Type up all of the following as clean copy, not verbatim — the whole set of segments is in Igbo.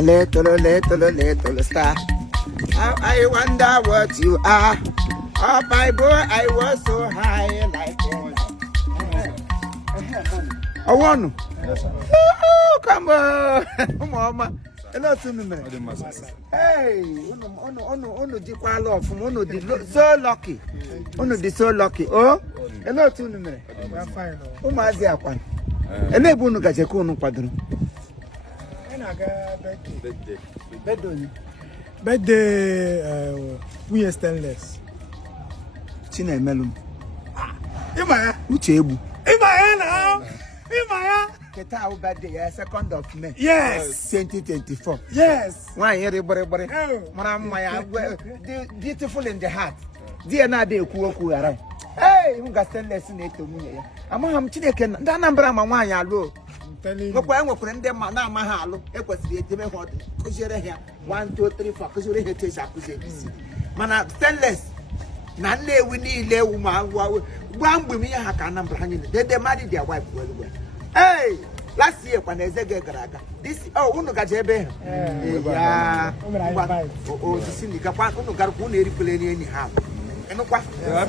A little star. I wonder what you are. Oh, my boy, I was so high like I want. Oh, come on, Mama. Hello to me, man. Hey, Jikwa love from Ono the so lucky. Ono the so lucky. Oh, hello to me, man. I'm fine. Oh, my dear one. And they won't get a corner padron. Birthday, we are stainless. China melon. Imaya, Uchebu. Imaya now. Imaya. Ketao birthday, 2nd of May. Yes. 2024. Yes. Why here, buddy? Maya, beautiful in the heart. Dear Nade, Kuoku, right? Hey, you got stainless in it to me. I'm chicken, Danambra, Mamma, low. Look, I will print them now, Mahalo. It was the Timmy Hot. Because you're here. 1, 2, 3, 4. Because you're here. Mana stainless. None we need a woman. One with me, I can't number. They married their wife well. Hey, last year when there's a gaga. This, oh, Uno Gajebe. Yeah. Oh, the syndicate. Uno Garpuni replaying anyhow. And no question. I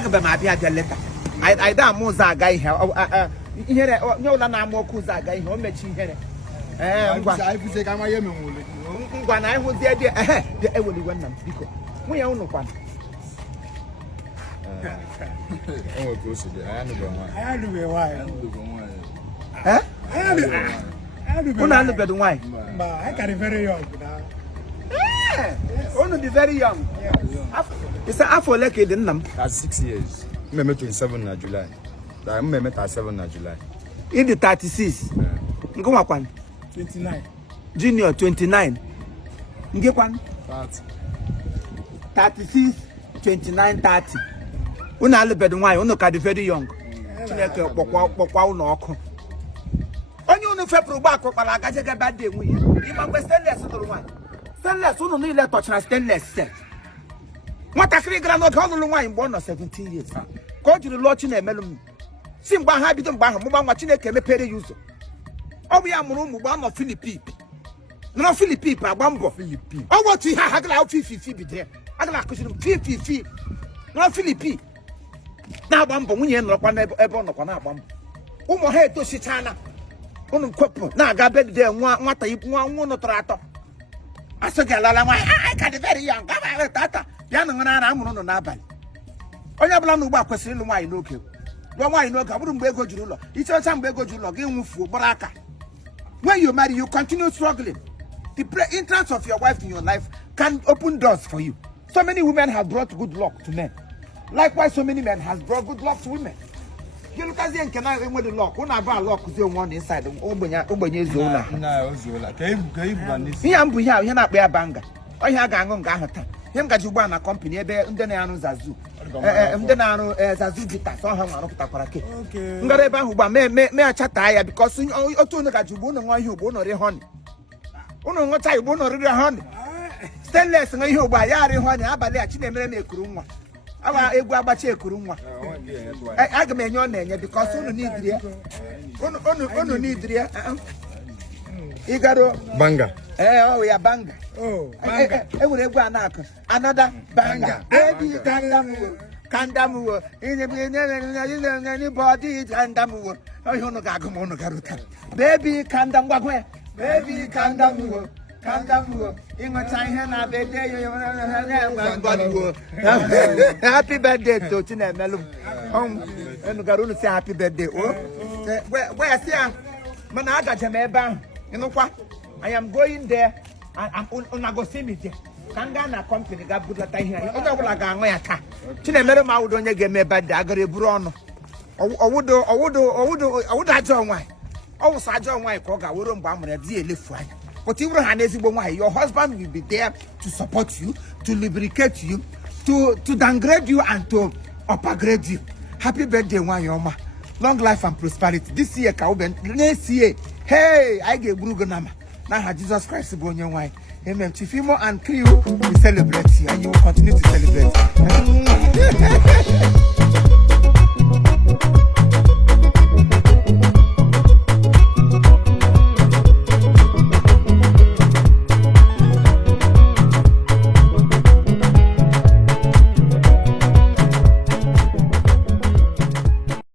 could be my letter. I don't know that guy here. Here, no, I'm more cool that guy. Home, here. I say, I'm a young when I was there, the every one of them. We own one. Oh, close to the end of the one. I do be why. Huh? I do be why. I got very young now. Only the very young. It's an Afro like it, didn't That's 6 years. I met 27 in July. I met 7 in July. In the 36. Go on. 29. Junior 29. Get one. 36, 29, 30. When I look at the wine, no car very young. When you know February back, but I got a bad day. You must stainless to the one. Stainless, who need let touch stainless set. What a great grand wine, born of 17 years. Go to the Lord in a melon. Simba habitant by Mubam Machine can pay the user. Oh, we are Mubam of Philippine. No Philippine, Bambo Philippine. Oh, what he had allowed 50 be there. I like 50. No Philippine. Now, Bambo, we ain't not one ever on Bambo. Umo head to Sitana. On couple. Now, got better there. What I want to try. I said, I got a very young Tata. Young and I'm on Nabal. On your plan, no question why you look. Why you know, I wouldn't go to Jula. It's a some go to Login for Baraka. When you marry, you continue struggling. The entrance of your wife in your life can open doors for you. So many women have brought good luck to men. Likewise, so many men have brought good luck to women. You look at them, can I with the lock? When I buy a lock, you one inside the Obanya Zola. No, Zola. You're not be a banger. I have gone Gahata. Him got you one a company, and then I know Zazu. And then I know Zazu, so hung on Taparaki. Okay. Ngareba who may chat tire because you don't know that you won't want you won't or honey. Oh, what I won't or honey. Stainless and you buy Yari honey, but they actually make room. Our Eguabache Kuruma. I can make your name because you need there. Onu need there. Igaro Banga. Oh, we are banga. Oh, banga. Another banga. Baby Kandamu. Anybody Kandamu. Oh, you know Gagumono Garuta. Baby Kandamu. Baby Kandamu. In my time, happy birthday to Tina Melum. And Garuna say happy birthday. Where's here? Managa Jamaica. You know what? I am going there and I'm on go see me there. Kangana company got good at here. I don't like a Tina Melum. I would only get me bad dagger Bruno. I would have John White. Oh, Sergeant White Coga wouldn't bomb a dear lift. But your husband will be there to support you, to lubricate you, to downgrade you and to upgrade you. Happy birthday, Wanyoma. Long life and prosperity. This year, next year, hey, I get Bruganama. Now, Jesus Christ is going away. Amen. Chiefimo and crew will celebrate you, and you will continue to celebrate.